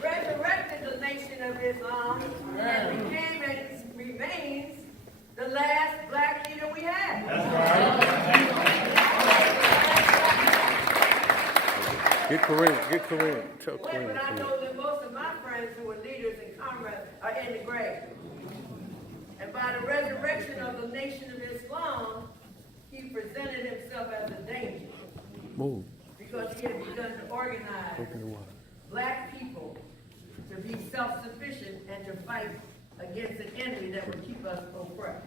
Resurrected the Nation of Islam and became and remains the last black leader we had. That's right. Get Korean. Tell But Korean. I know that most of my friends who are leaders and comrades are in the grave. And by the resurrection of the Nation of Islam, he presented himself as a danger. Move. Because he had begun to organize black people to be self-sufficient and to fight against an enemy that would keep us oppressed.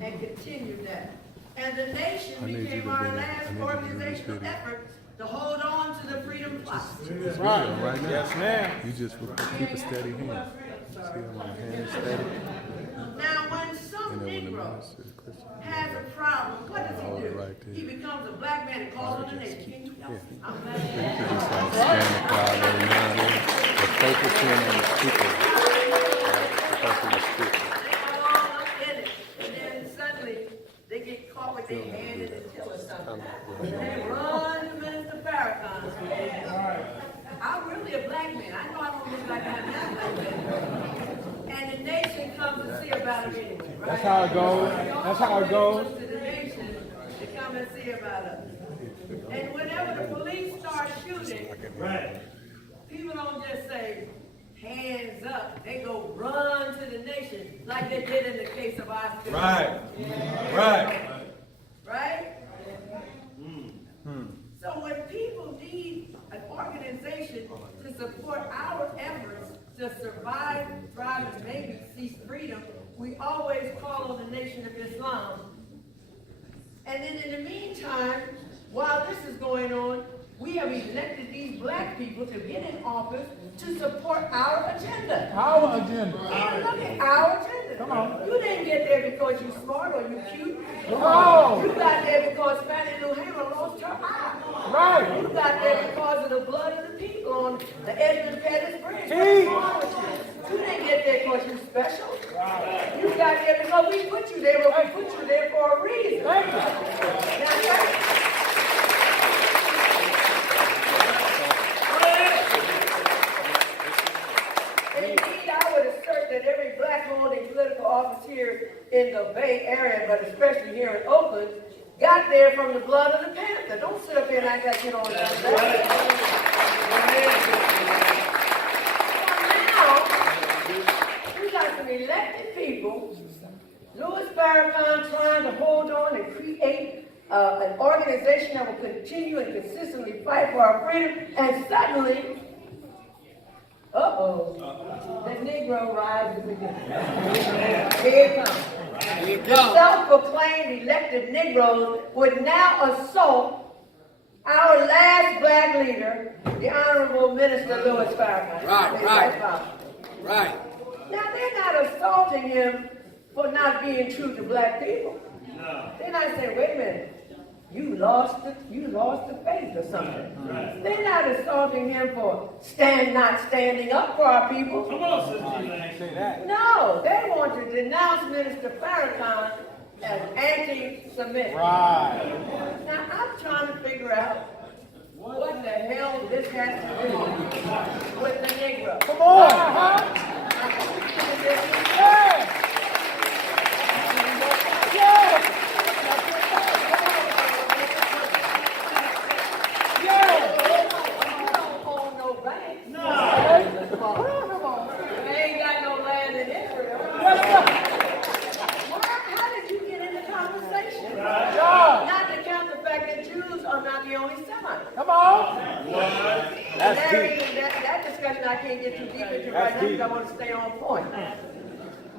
And continue that. And the nation became our last organizational effort to hold on to the freedom plot. Right now. Yes, ma'am. You just keep a steady hand. See how my hand steady? Now, when some Negro has a problem, what does he do? He becomes a black man and calls on the nation. Can you help me? I'm glad You can just like scan the crowd every now and then. But focus in on the speaker. Focus on the speaker. And then suddenly they get caught with their hand in the till or something. And they run to Minister Farrakhan. I'm really a black man. I know I don't look like I'm not a black man. And the nation comes to see about it anyway, right? That's how it goes. That's how it goes. To the nation to come and see about us. And whenever the police start shooting, people don't just say, hands up. They go run to the nation like they did in the case of Oscar. Right. So when people need an organization to support our efforts to survive, thrive, and maybe seek freedom, we always call on the Nation of Islam. And then in the meantime, while this is going on, we have elected these black people to get in office to support our agenda. Our agenda. And look at our agenda. Come on. You didn't get there because you're smart or you're cute. Oh. You got there because Fannie Lou Hamer lost her eye. Right. You got there because of the blood of the people on the Edmund Pettus Bridge. Gee. You didn't get there because you're special. You got there because we put you there, but we put you there for a reason. Thank you. Indeed, I would assert that every black holding political office here in the Bay Area, but especially here in Oakland, got there from the blood of the Panther. Don't sit up here and act like you don't understand that. So now, we got some elected people, Louis Farrakhan trying to hold on and create an organization that will continue and consistently fight for our freedom, and suddenly, the Negro rises again. Here it comes. The self-proclaimed elected Negroes would now assault our last black leader, the Honorable Minister Louis Farrakhan. Right. Now, they're not assaulting him for not being true to black people. No. They're not saying, wait a minute, you lost the faith or something. Right. They're not assaulting him for not standing up for our people. Come on, Sister. Say that. No, they want to denounce Minister Farrakhan as anti-Semitic. Right. Now, I'm trying to figure out what the hell this has to do with the Negro. Come on. Come on. That discussion I can't get too deep into right now because I want to stay on point.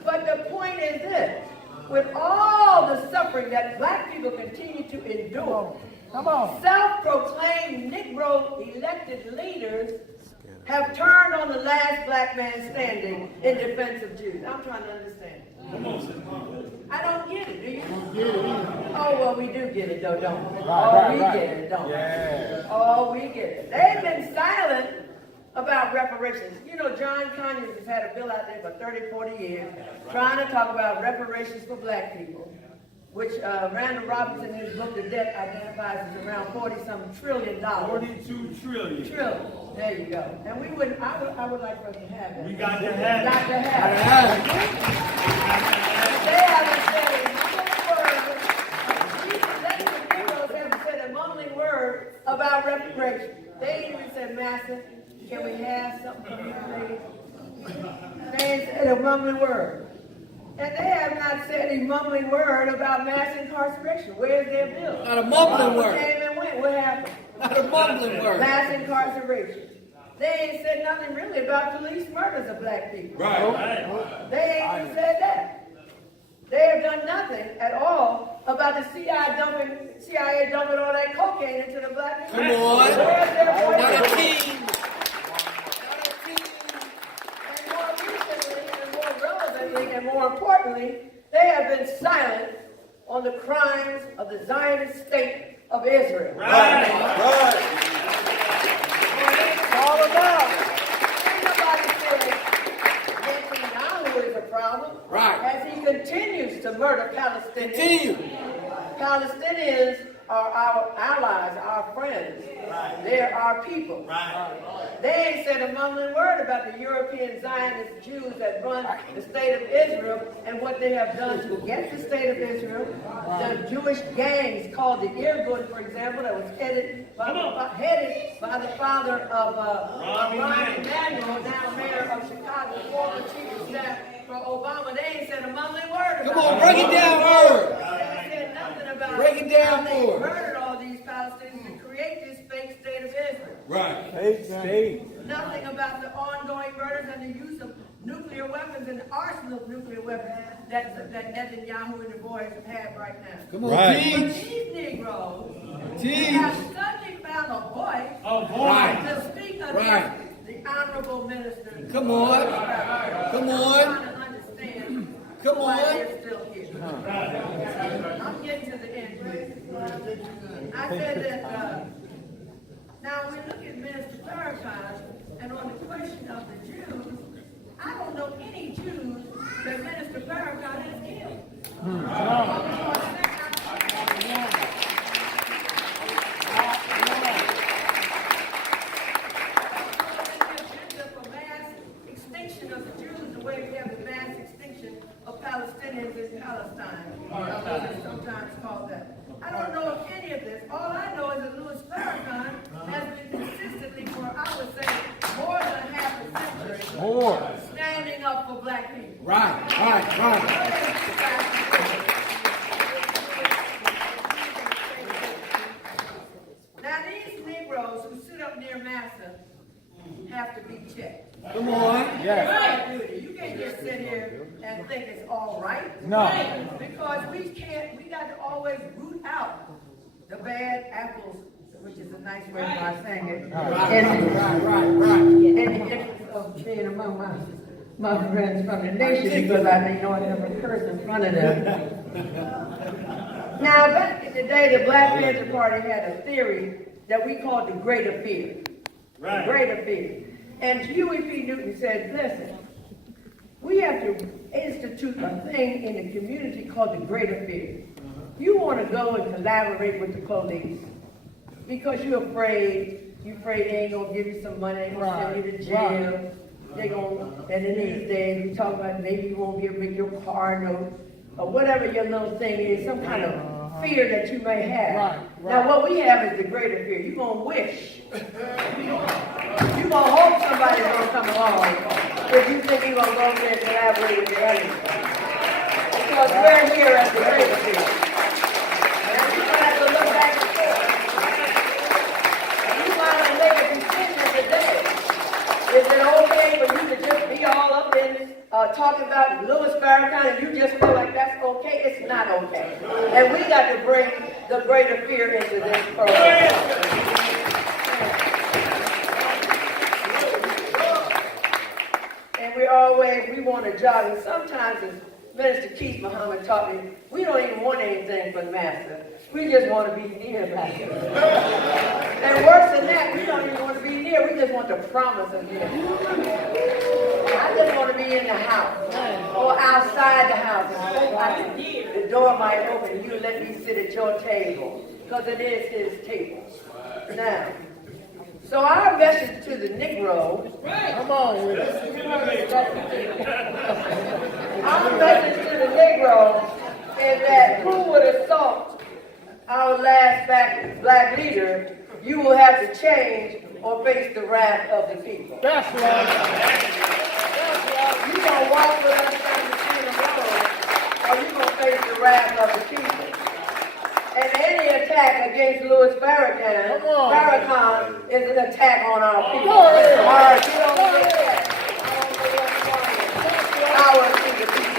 But the point is this. With all the suffering that black people continue to endure, self-proclaimed Negro elected leaders have turned on the last black man standing in defense of Jews. I'm trying to understand. I don't get it, do you? Oh, well, we do get it, though, don't we? We get it, don't we? Oh, we get it. They've been silent about reparations. You know, John Conyers has had a bill out there for 30, 40 years trying to talk about reparations for black people. which Randall Robinson in his book, The Debt, identifies as around 40-some trillion dollars. 42 trillion. Trillion. There you go. And we wouldn't, I would like for us to have that. We got to have Got it. to have it. They haven't said a mumbling word about reparations. They even said, Master, can we have something from you, please? They ain't said a mumbling word. And they have not said a mumbling word about mass incarceration. Where's their bill? Not a mumbling word. Came and went. What happened? Not a mumbling word. Mass incarceration. They ain't said nothing really about police murders of black people. Right. They ain't even said that. They have done nothing at all about the CIA dumping all that cocaine into the black people. Come on. Where's their point? Not a team. And more recently, and more relevantly, and more importantly, they have been silent on the crimes of the Zionist state of Israel. All about. Ain't nobody said Netanyahu is a problem. Right. As he continues to murder Palestinians. Continue. Palestinians are our allies, our friends. They're our people. They ain't said a mumbling word about the European Zionist Jews that run the state of Israel and what they have done to get the state of Israel. The Jewish gangs called the Irgun, for example, that was headed by the father of Rahm Emanuel, now mayor of Chicago, former chief of staff for Obama. They ain't said a mumbling word about Come on, break it down more. They said nothing about Break it down how they more. murdered all these Palestinians to create this fake state of Israel. Right. Fake state. Nothing about the ongoing murders and the use of nuclear weapons and the arsenal of nuclear weapons that Netanyahu and the boys have right now. Come on, But teach. these Negroes Teach. have suddenly found a voice Right. to speak against Right. the honorable minister. Come on. Come on. I'm trying to understand Come why on. they're still here. I'm getting to the end here. I said that now we look at Minister Farrakhan, and on the question of the Jews, I don't know any Jews that Minister Farrakhan has killed. For mass extinction of the Jews, the way we have the mass extinction of Palestinians in Palestine. It's sometimes called that. I don't know of any of this. All I know is that Louis Farrakhan has been consistently for, I would say, more than half a century, More. standing up for black people. Right. Now these Negroes who sit up near Massa have to be checked. Come on. Yeah. You can't just sit here and think it's all right. No. Because we got to always root out the bad apples, which is a nice way of saying it. In the interest of being among my friends from the nation, because I may not ever curse in front of them. Now, back in the day, the Black Panther Party had a theory that we called the greater fear. The greater fear. And Huey P. Newton said, listen, we have to institute a thing in the community called the greater fear. You want to go and collaborate with the police because you're afraid they ain't going to give you some money, they're going to send you to jail. They're going, and in these days, we talk about maybe you won't be able to make your car note, or whatever your little thing is, some kind of fear that you may have. Now, what we have is the greater fear. You're going to wish. You're going to hope somebody's going to come along if you think you're going to go there and collaborate with the enemy. Because we're here at the greater fear. And you're going to have to look back and forth. You might have to make a decision today. Is it okay for you to just be all up in talking about Louis Farrakhan and you just feel like that's okay? It's not okay. And we got to bring the greater fear into this program. And we want a job. And sometimes, as Minister Keith Muhammad taught me, we don't even want anything from the Master. We just want to be near the Master. And worse than that, we don't even want to be near. We just want the promise of Him. I just want to be in the house or outside the house. The door might open, you let me sit at your table, because it is his table. Now, so our message to the Negro, come on with it. Our message to the Negro is that who would have thought our last black leader, you will have to change or face the wrath of the people. That's right. That's right. You gonna walk with us down the freedom road, or you gonna face the wrath of the people. And any attack against Louis Farrakhan is an attack on our people. All right, you don't get that. Power to the people.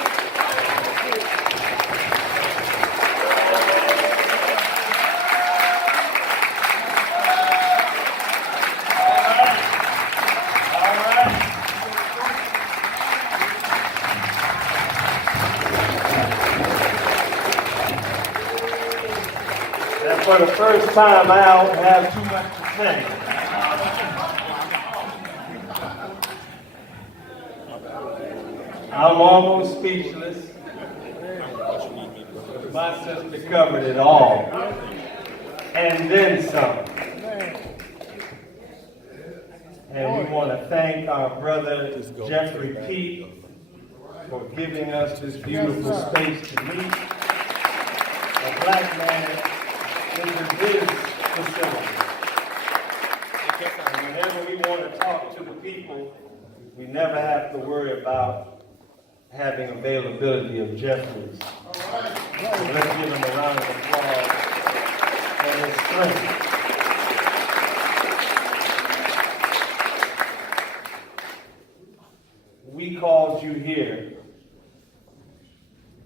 For the first time, I don't have too much to say. I'm almost speechless. My sister covered it all. And then some. And we want to thank our brother Jeffrey Pete for giving us this beautiful space to meet. A black man into his facility. And whenever we want to talk to the people, we never have to worry about having availability of Jeffries. So let's give him a round of applause for his strength. We called you here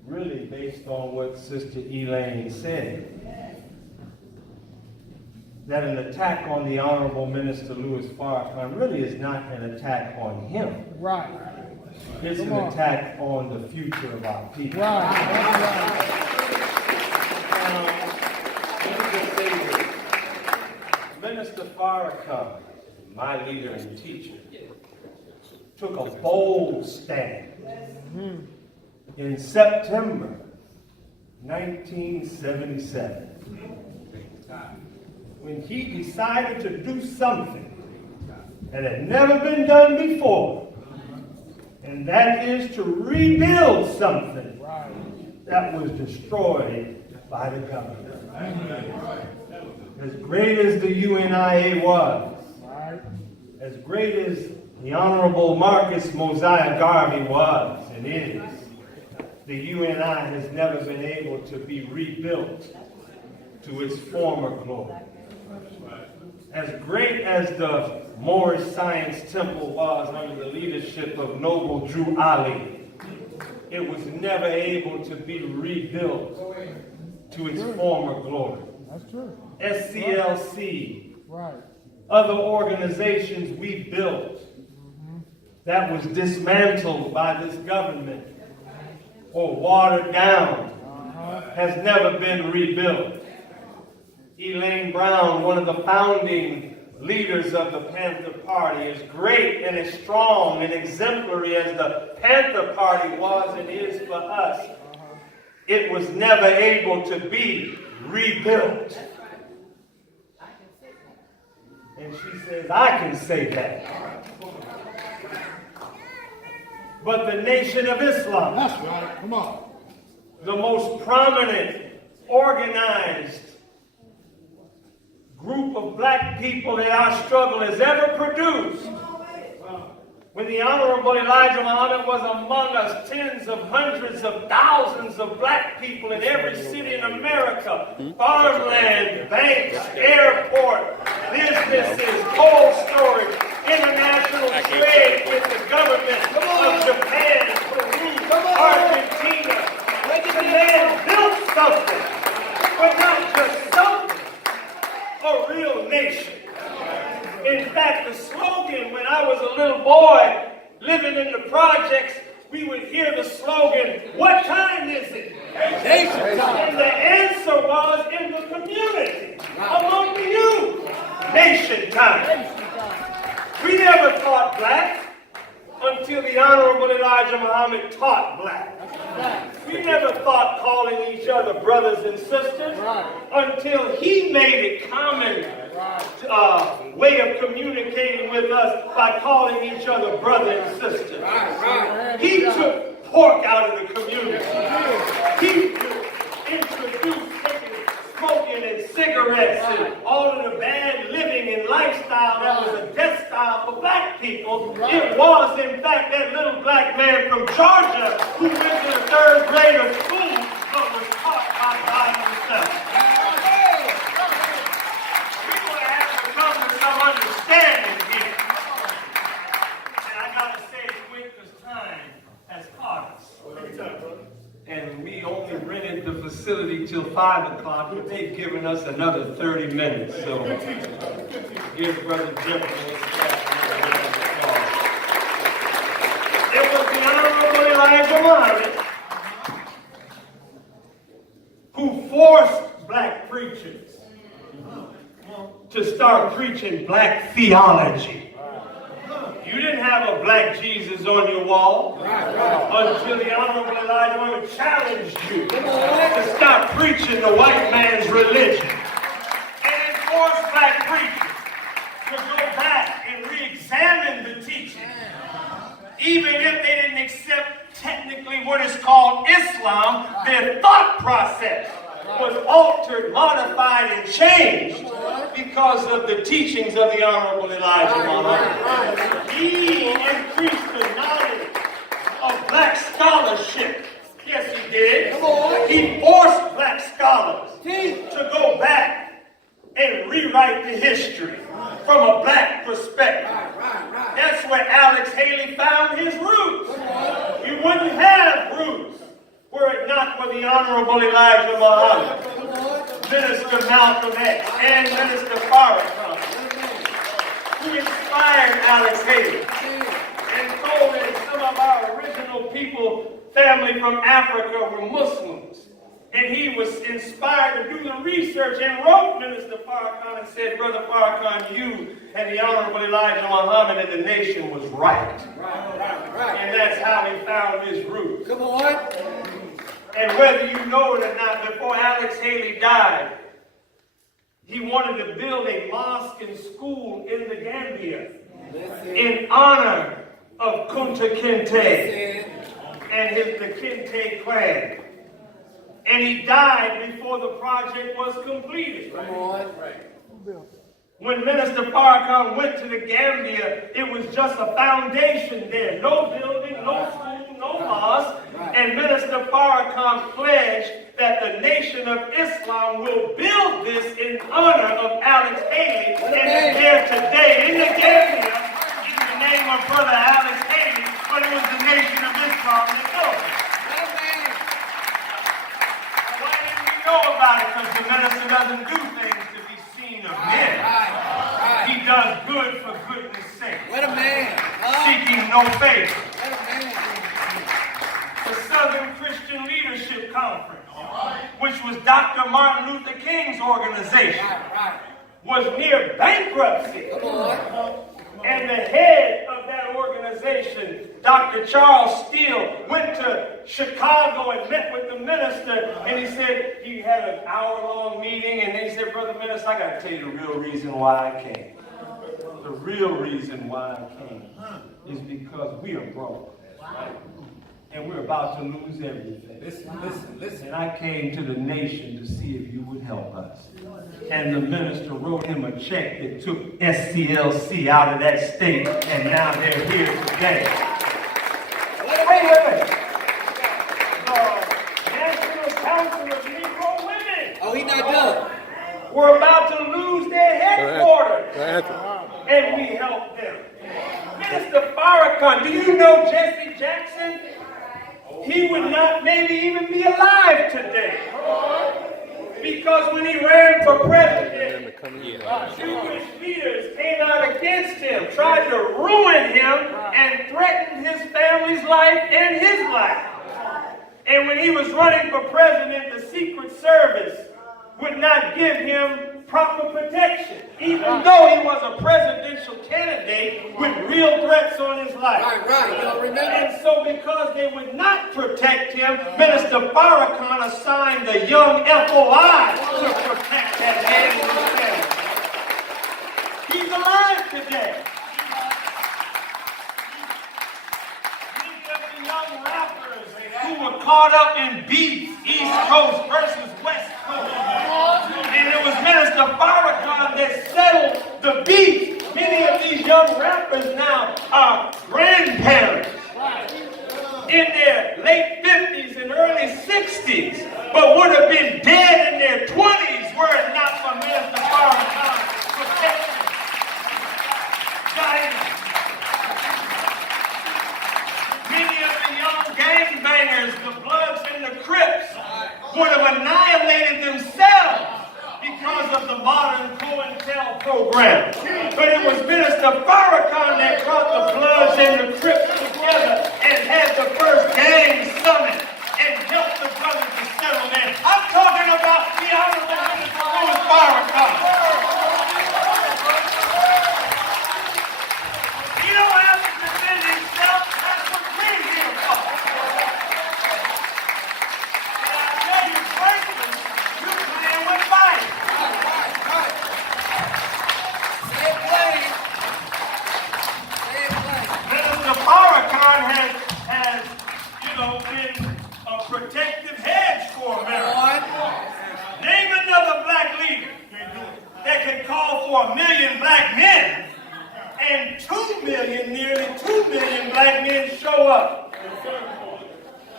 really based on what Sister Elaine said. That an attack on the Honorable Minister Louis Farrakhan really is not an attack on him. Right. It's an attack on the future of our people. Right. That's Let me just say this. Minister Farrakhan, my leader and teacher, took a bold stand in September 1977. When he decided to do something that had never been done before, and that is to rebuild something that was destroyed by the government. As great as the UNIA was, as great as the Honorable Marcus Mosiah Garvey was and is, the UNI has never been able to be rebuilt to its former glory. As great as the Moorish Science Temple was under the leadership of Noble Drew Ali, it was never able to be rebuilt to its former glory. That's true. SCLC, Right. other organizations we built that was dismantled by this government or watered down has never been rebuilt. Elaine Brown, one of the founding leaders of the Panther Party, as great and as strong and exemplary as the Panther Party was and is for us, it was never able to be rebuilt. And she says, I can say that. But the Nation of Islam, That's right. Come on. the most prominent, organized group of black people that our struggle has ever produced. When the Honorable Elijah Muhammad was among us, tens of hundreds of thousands of black people in every city in America, farmland, banks, airport, businesses, cold storage, international trade with the government of Japan, Peru, Argentina. The man built something, but not just something, a real nation. In fact, the slogan, when I was a little boy living in the projects, we would hear the slogan, what time is it? Nation time. And the answer was in the community, among the youth, nation time. We never taught black until the Honorable Elijah Muhammad taught black. We never thought calling each other brothers and sisters until he made it common way of communicating with us by calling each other brother and sister. He took pork out of the community. He introduced smoking and cigarettes and all of the bad living and lifestyle that was a death style for black people. It was, in fact, that little black man from Georgia who went to the 3rd grade of school but was taught by God himself. We're going to have to come to some understanding here. And I got to say it quick because time has caught us. And we only rented the facility till 5 o'clock, but they've given us another 30 minutes. So give Brother Jeffrey a clap. It was the Honorable Elijah Muhammad who forced black preachers to start preaching black theology. You didn't have a black Jesus on your wall until the Honorable Elijah Muhammad challenged you to stop preaching the white man's religion and forced black preachers to go back and re-examine the teaching, even if they didn't accept technically what is called Islam. Their thought process was altered, modified, and changed because of the teachings of the Honorable Elijah Muhammad. He increased the knowledge of black scholarship. Yes, he did. He forced black scholars to go back and rewrite the history from a black perspective. That's where Alex Haley found his roots. You wouldn't have roots were it not for the Honorable Elijah Muhammad, Minister Malcolm X, and Minister Farrakhan, who inspired Alex Haley and told that some of our original people, family from Africa, were Muslims. And he was inspired to do the research and wrote Minister Farrakhan and said, Brother Farrakhan, you and the Honorable Elijah Muhammad and the nation was right. And that's how he found his roots. Come on. And whether you know it or not, before Alex Haley died, he wanted to build a mosque and school in the Gambia in honor of Kunta Kinte and the Kinte clan. And he died before the project was completed. Come on. When Minister Farrakhan went to the Gambia, it was just a foundation there. No building, no school, no mosque. And Minister Farrakhan pledged that the Nation of Islam will build this in honor of Alex Haley. And it's there today in the Gambia in the name of Brother Alex Haley, but it was the Nation of Islam that built it. Why didn't we know about it? Because the minister doesn't do things to be seen of men. He does good for goodness sake. What a man. Seeking no favor. What a man. The Southern Christian Leadership Conference, which was Dr. Martin Luther King's organization, was near bankruptcy. Come on. And the head of that organization, Dr. Charles Steele, went to Chicago and met with the minister, and he said he had an hour-long meeting, and he said, Brother Minister, I got to tell you the real reason why I came. The real reason why I came is because we are broke. And we're about to lose everything. Listen. And I came to the nation to see if you would help us. And the minister wrote him a check that took SCLC out of that state, and now they're here today. Wait a minute. The National Council of Negro Women. Oh, he not done. We're about to lose their headquarters. And we helped them. Minister Farrakhan, do you know Jesse Jackson? He would not maybe even be alive today. Because when he ran for president, Jewish leaders came out against him, tried to ruin him, and threatened his family's life and his life. And when he was running for president, the Secret Service would not give him proper protection, even though he was a presidential candidate with real threats on his life. Right. Y'all remember? And so because they would not protect him, Minister Farrakhan assigned the young FOI to protect that man and his family. He's alive today. Many of the young rappers who were caught up in beefs, East Coast versus West Coast. And it was Minister Farrakhan that settled the beef. Many of these young rappers now are grandparents in their late 50s and early 60s, but would have been dead in their 20s were it not for Minister Farrakhan's protection. Many of the young gangbangers, the Bloods and the Crips, would have annihilated themselves because of the modern COINTEL program. But it was Minister Farrakhan that brought the Bloods and the Crips together and had the first gang summit and helped the brothers to settle there. I'm talking about the Honorable Minister Louis Farrakhan. He don't have to defend himself. That's what we're here for. And I tell you frankly, you're playing with fire. Minister Farrakhan has been a protective hedge for America. Name another black leader that can call for 1 million black men and 2 million, nearly 2 million black men show up.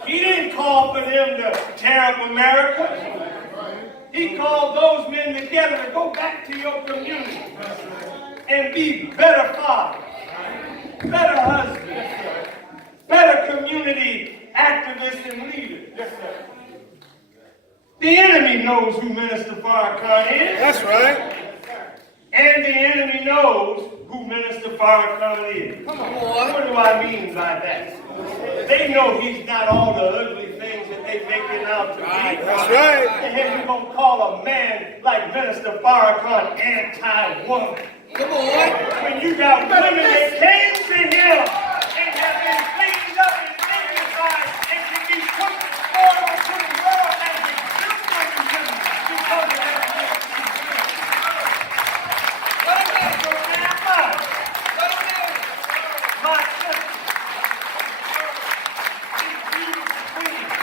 He didn't call for them to tear up America. He called those men together to go back to your community and be better fathers, better husbands, better community activists and leaders. The enemy knows who Minister Farrakhan is. That's right. And the enemy knows who Minister Farrakhan is. Come on. What do I mean by that? They know he's not all the ugly things that they make him out to be. That's right. And then you're going to call a man like Minister Farrakhan anti-woman. Come on. When you got women that came to him and have been cleaned up and dignified and can be put forward to the world as exemplary women because of that. My sister, these beautiful queens,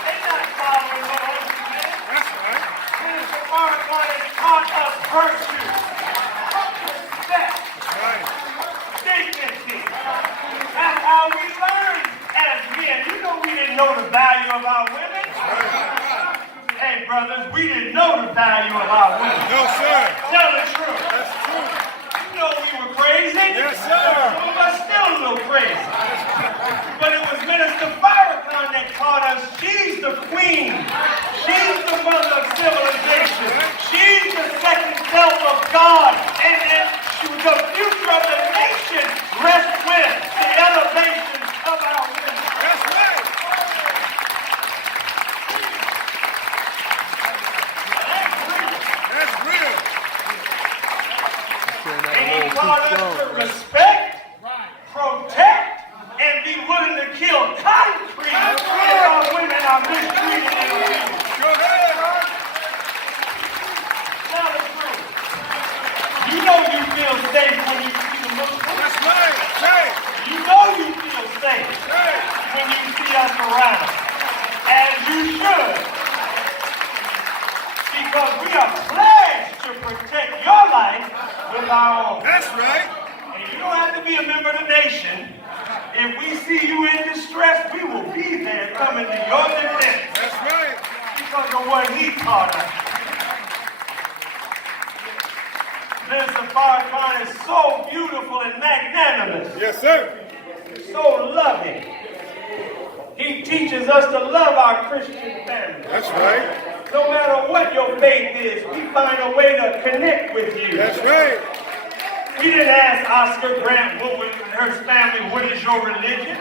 they're not following no other man. That's right. Minister Farrakhan has taught us virtue, respect, Right. dignity. That's how we learn as men. You know we didn't know the value of our women. Hey, brothers, we didn't know the value of our women. No, sir. Tell the truth. That's true. You know we were crazy. Yes, sir. Some of us still a little crazy. But it was Minister Farrakhan that taught us she's the queen. She's the mother of civilization. She's the second self of God. And the future of the nation rests with the elevation of our women. That's right. That's real. And he taught us to respect, protect, and be willing to kill concrete if our women are mistreated and abused. Go ahead. Tell the truth. You know you feel safe when you see the Muslims. That's right. Say. You know you feel safe Say. when you see us around. As you should. Because we are pledged to protect your life with our own. That's right. And you don't have to be a member of the nation. If we see you in distress, we will be there coming to your defense. That's right. Because of what he taught us. Minister Farrakhan is so beautiful and magnanimous, Yes, sir. so loving. He teaches us to love our Christian family. That's right. No matter what your faith is, we find a way to connect with you. That's right. We didn't ask Oscar Grant Woodward and her family, what is your religion?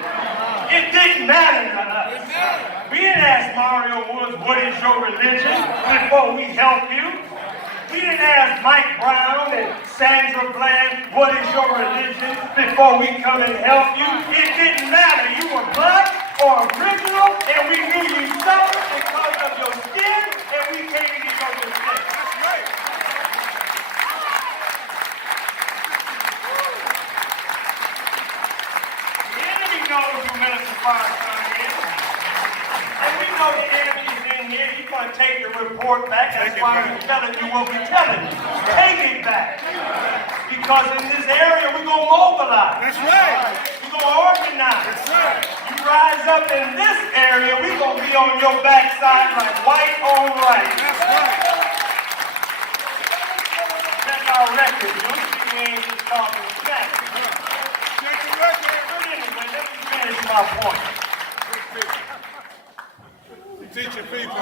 It didn't matter to us. We didn't ask Mario Woods, what is your religion, before we help you. We didn't ask Mike Brown and Sandra Bland, what is your religion, before we come and help you. It didn't matter. You were black or original, and we knew you suffered because of your skin, and we came to get your skin. That's right. The enemy knows who Minister Farrakhan is. And we know the enemy's in here. You're going to take the report back. That's why we're telling you what we're telling you. Take it back. Because in this area, we're going to mobilize. That's right. We're going to organize. That's right. You rise up in this area, we're going to be on your backside like white on right. That's right. Check our record. You'll see we ain't just talking smack. Check the record. But anyway, let me finish my point. Teaching people.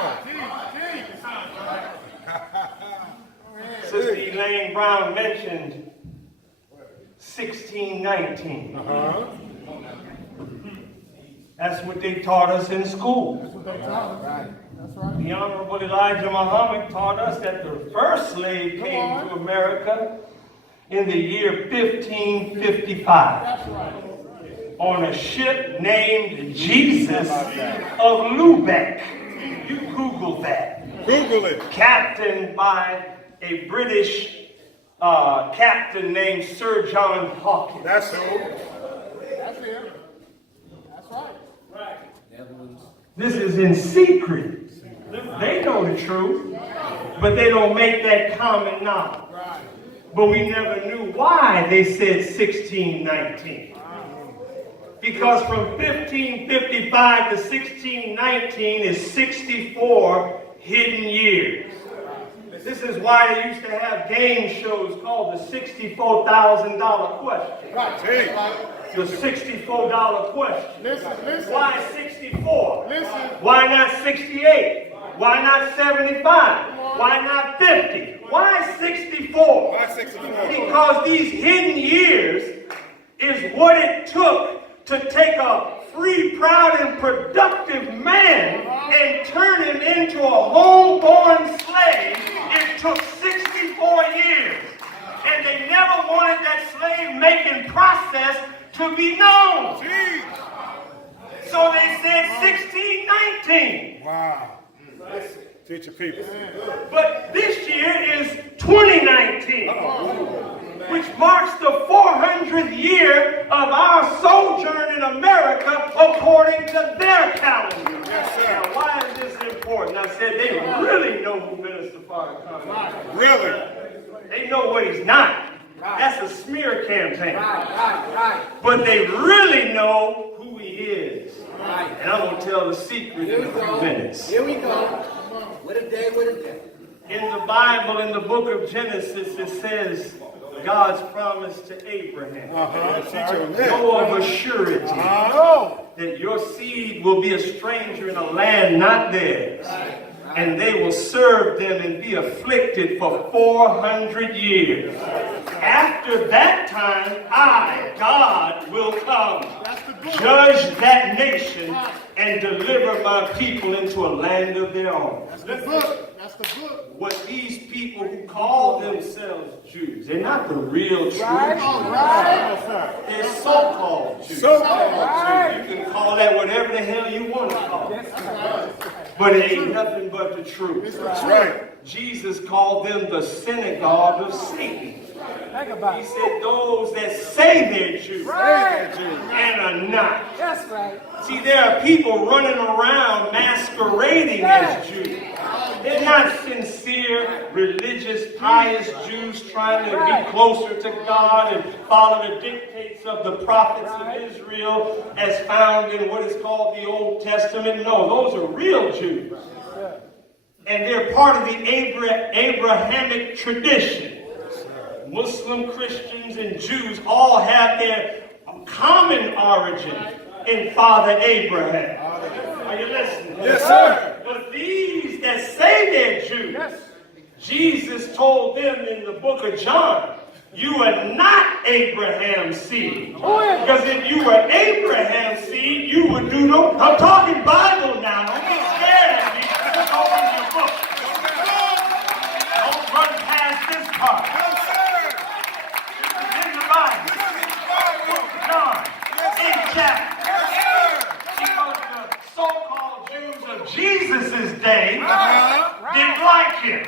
Sister Elaine Brown mentioned 1619. That's what they taught us in school. The Honorable Elijah Muhammad taught us that the first slave came to America in the year 1555 on a ship named Jesus of Lubeck. You Google that. Google it. Captained by a British captain named Sir John Hawkins. That's who. That's him. That's right. This is in secret. They know the truth, but they don't make that common knowledge. But we never knew why they said 1619. Because from 1555 to 1619 is 64 hidden years. This is why they used to have game shows called the $64,000 question. Right. The $64 question. Listen. Why 64? Listen. Why not 68? Why not 75? Why not 50? Why 64? Why 64? Because these hidden years is what it took to take a free, proud, and productive man and turn him into a homeborn slave. It took 64 years. And they never wanted that slave-making process to be known. Jeez. So they said 1619. Wow. Teaching people. But this year is 2019, which marks the 400th year of our sojourn in America according to their calendar. Yes, sir. Now, why is this important? I said they really know who Minister Farrakhan is. Really? They know what he's not. That's a smear campaign. Right. But they really know who he is. And I'm going to tell the secret in a few minutes. Here we go. What a day. In the Bible, in the book of Genesis, it says God's promise to Abraham. Know of a surety that your seed will be a stranger in a land not theirs. And they will serve them and be afflicted for 400 years. After that time, I, God, will come, judge that nation, and deliver my people into a land of their own. That's the book. What these people who call themselves Jews, they're not the real true Jews. They're so-called Jews. You can call that whatever the hell you want to call it. But it ain't nothing but the truth. That's right. Jesus called them the synagogue of Satan. Think about He it. said those that say they're Jews and are not. That's right. See, there are people running around masquerading as Jews. They're not sincere, religious, pious Jews trying to be closer to God and follow the dictates of the prophets of Israel as found in what is called the Old Testament. No, those are real Jews. And they're part of the Abrahamic tradition. Muslim, Christians, and Jews all have their common origin in Father Abraham. Are you listening? Yes, sir. But these that say they're Jews, Jesus told them in the book of John, you are not Abraham's seed. Because if you were Abraham's seed, you would do no... I'm talking Bible now. Don't be scared of me. Just open your book. Don't run past part. In the Bible. John, in chapter. Because the so-called Jews of Jesus' day didn't like him.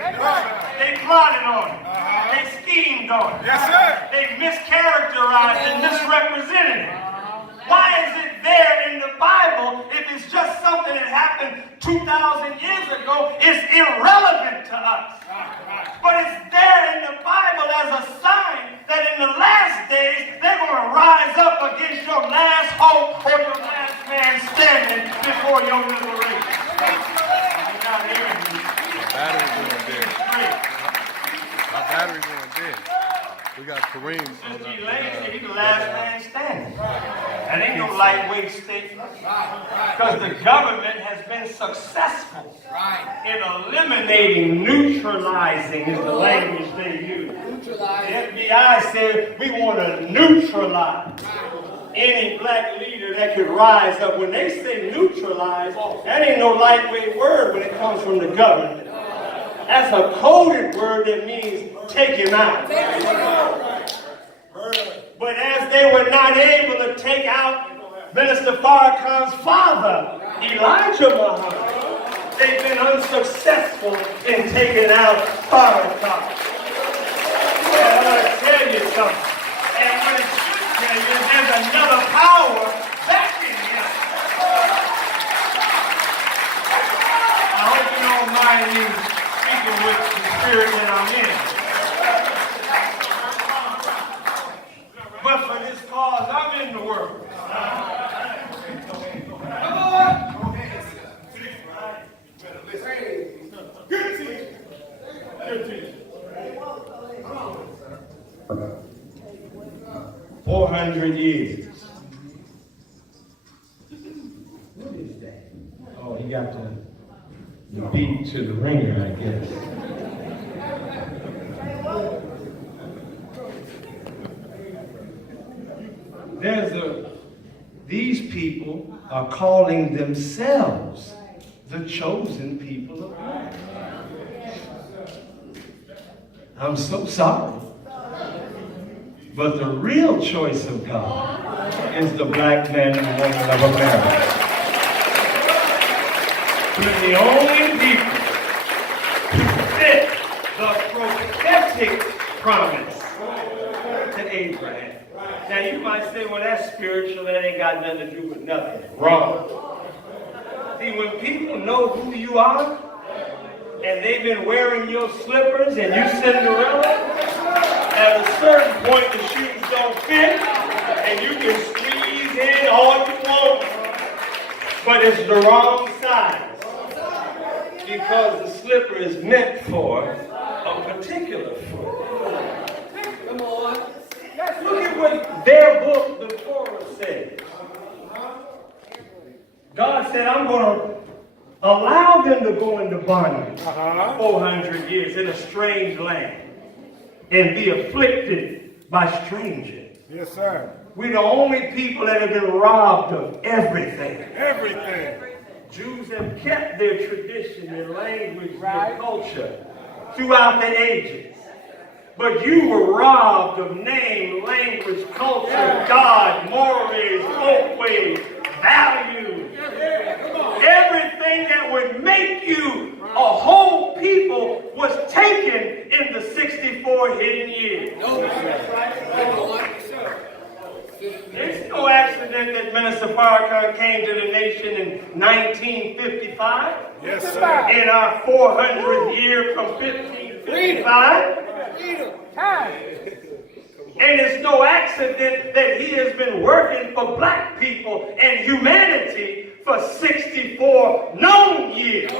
They plotted on him. They schemed on him. Yes, sir. They mischaracterized and misrepresented him. Why is it there in the Bible if it's just something that happened 2,000 years ago? It's irrelevant to us. But it's there in the Bible as a sign that in the last days they're going to rise up against your last hope or your last man standing before your liberation. You're not hearing me. Battery going dead. My battery going dead. We got Kareem on Sister the Elaine said he's the last man standing. That ain't no lightweight statement. Because the government has been successful in eliminating, neutralizing is the language they use. The FBI said we want to neutralize any black leader that could rise up. When they say neutralize, that ain't no lightweight word when it comes from the government. That's a coded word that means take him out. But as they were not able to take out Minister Farrakhan's father, Elijah Muhammad, they've been unsuccessful in taking out Farrakhan. And I'm going to tell you something. And what it should tell you is there's another power backing him. I hope you don't mind me speaking with the spirit that I'm in. But for this cause, I'm in the world. Come on! 400 years. What is that? Oh, he got the beat to the ringer, I guess. These people are calling themselves the chosen people of God. I'm so sorry. But the real choice of God is the black man and woman of America. We're the only people who fit the prophetic promise to Abraham. Now you might say, well, that's spiritual, that ain't got nothing to do with nothing. Wrong. See, when people know who you are, and they've been wearing your slippers and you Cinderella, at a certain point the shoes don't fit, and you can squeeze in all you want, but it's the wrong size. Because the slipper is meant for a particular foot. Come on. Look at what their book, the Torah, says. God said, I'm going to allow them to go into bondage 400 years in a strange land and be afflicted by strangers. Yes, sir. We're the only people that have been robbed of everything. Everything. Jews have kept their tradition, their language, their culture throughout the ages. But you were robbed of name, language, culture, God, mores, folkways, values. Everything that would make you a whole people was taken in the 64 hidden years. It's no accident that Minister Farrakhan came to the nation in 1955. Yes, sir. In our 400th year from 1555. And it's no accident that he has been working for black people and humanity for 64 known years,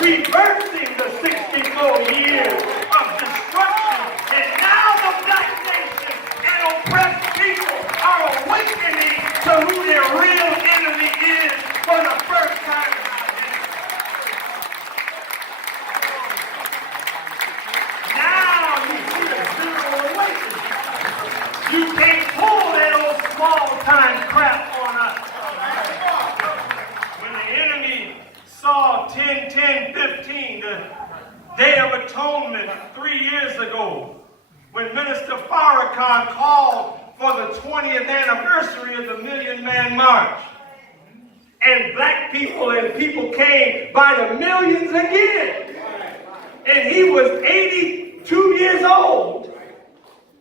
reversing the 64 years of destruction. And now the black nation and oppressed people are awakening to who their real enemy is for the first time in our history. Now you see the general awakening. You can't pull that old small-time crap on us. When the enemy saw 10-10-15, the Day of Atonement when Minister Farrakhan called for the 20th anniversary of the Million Man March. And black people and people came by the millions again. And he was 82 years old.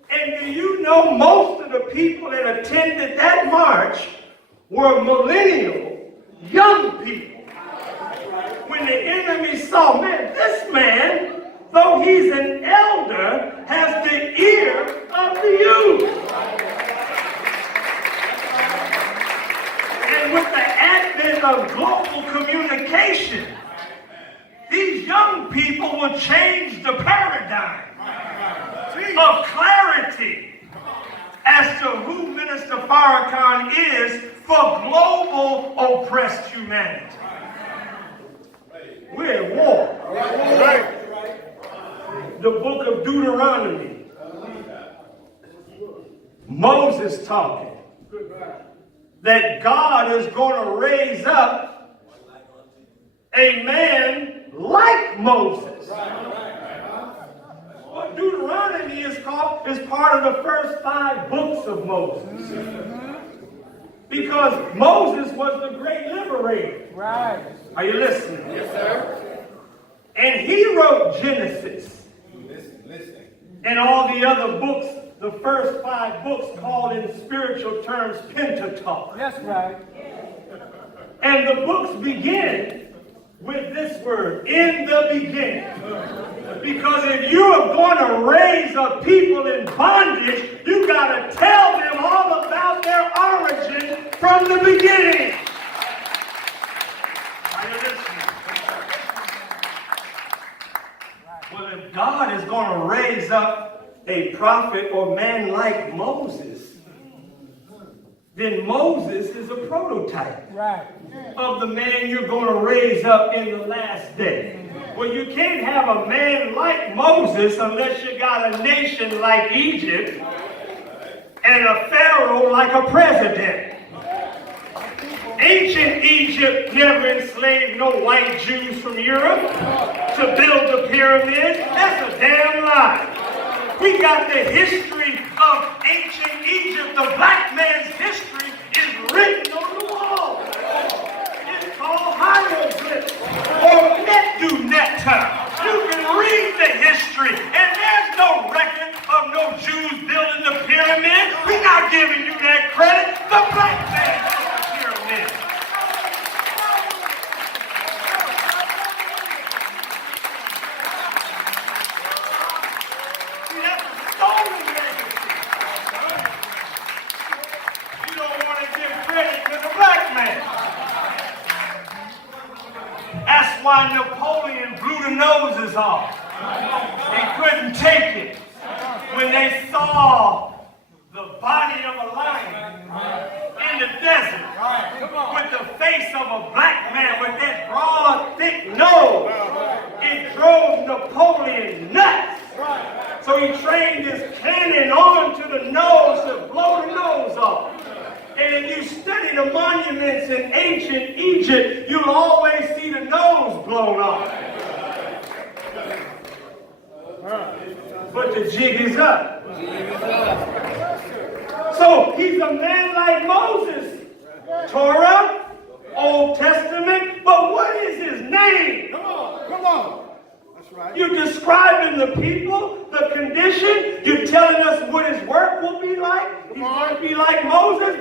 And do you know most of the people that attended that march were millennial, young people? When the enemy saw, man, this man, though he's an elder, has the ear of the youth. And with the advent of global communication, these young people will change the paradigm of clarity as to who Minister Farrakhan is for global oppressed humanity. We're at war. The book of Deuteronomy. Moses talking that God is going to raise up a man like Moses. What Deuteronomy is called is part of the first 5 books of Moses. Because Moses was the great liberator. Right. Are you listening? Yes, sir. And he wrote Genesis. And all the other books, the first 5 books called in spiritual terms Pentateuch. That's right. And the books begin with this word, in the beginning. Because if you are going to raise a people in bondage, you got to tell them all about their origin from the beginning. Are you listening? Well, if God is going to raise up a prophet or man like Moses, then Moses is a prototype of the man you're going to raise up in the last day. Well, you can't have a man like Moses unless you got a nation like Egypt and a pharaoh like a president. Ancient Egypt never enslaved no white Jews from Europe to build the pyramids. That's a damn lie. We got the history of ancient Egypt. The black man's history is written on the wall. It's called hieroglyphs or Netu-Netta. You can read the history, and there's no record of no Jews building the pyramid. We're not giving you that credit. The black man built the pyramid. That's why Napoleon blew the noses off. They couldn't take it. When they saw the body of a lion in the desert with the face of a black man with that broad, thick nose, it drove Napoleon nuts. So he trained his cannon onto the nose to blow the nose off. And if you study the monuments in ancient Egypt, you'll always see the nose blown off. But the jig is up. So he's a man like Moses. Torah, Old Testament, but what is his name? Come on. That's right. You're describing the people, the condition. You're telling us what his work will be like. He's going to be like Moses.